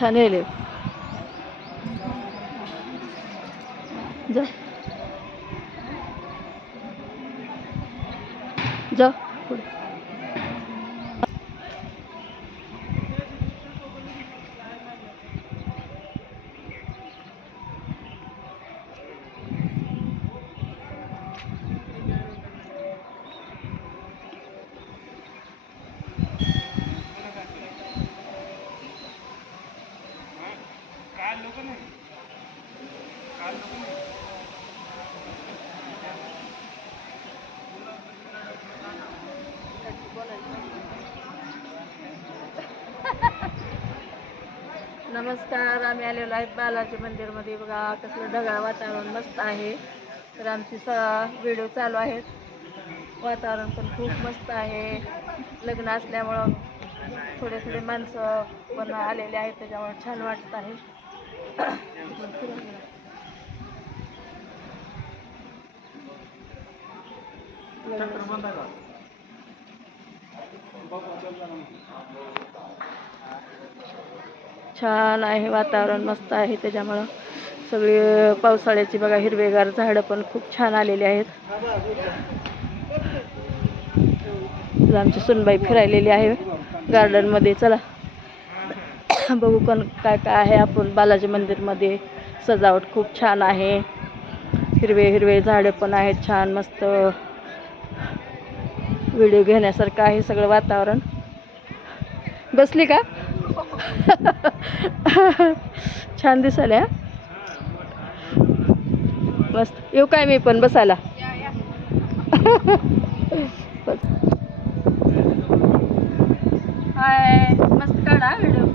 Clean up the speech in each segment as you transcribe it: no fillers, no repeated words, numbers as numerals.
छान येईल. जा जा पुढे. नमस्कार, आम्ही आलेलो आहे बालाजी मंदिरमध्ये. बघा कसलं ढगाळ वातावरण मस्त आहे. तर आमची व्हिडिओ चालू आहेत. वातावरण पण खूप मस्त आहे. लग्न असल्यामुळं थोडे थोडे माणसं पण आलेले आहेत, त्याच्यामुळे छान वाटत आहे. छान आहे वातावरण, मस्त आहे. त्याच्यामुळं सगळे पावसाळ्याची बघा हिरवेगार झाडं पण खूप छान आलेली आहेत. आमची सुनबाई फिरायलेली आहे गार्डनमध्ये. चला बघू कोण काय काय आहे. आपण बालाजी मंदिरमध्ये सजावट खूप छान आहे. हिरवे हिरवे झाडं पण आहेत, छान मस्त व्हिडिओ घेण्यासारखं आहे सगळं वातावरण. बसली का? छान दिसायला. मस्त. येऊ काय मी पण बसायला? हाय, मस्त काढा व्हिडिओ.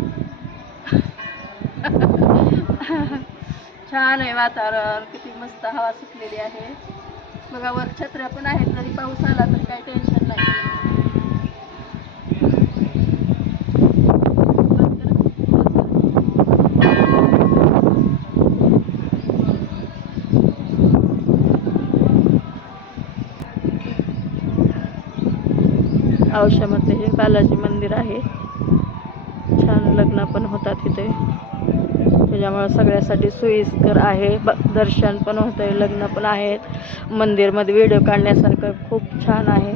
छान आहे वातावरण, किती मस्त हवा सुटलेली आहे. बघा वर छत्र्या पण आहेत, जरी पाऊस आला तर काही टेन्शन नाही. औषधामध्ये हे बालाजी मंदिर आहे. छान लग्न पण होतात इथे, त्याच्यामुळे सगळ्यासाठी सोयीस्कर आहे. दर्शन पण होतंय, लग्न पण आहेत. मंदिरमध्ये व्हिडिओ काढण्यासारखं खूप छान आहे.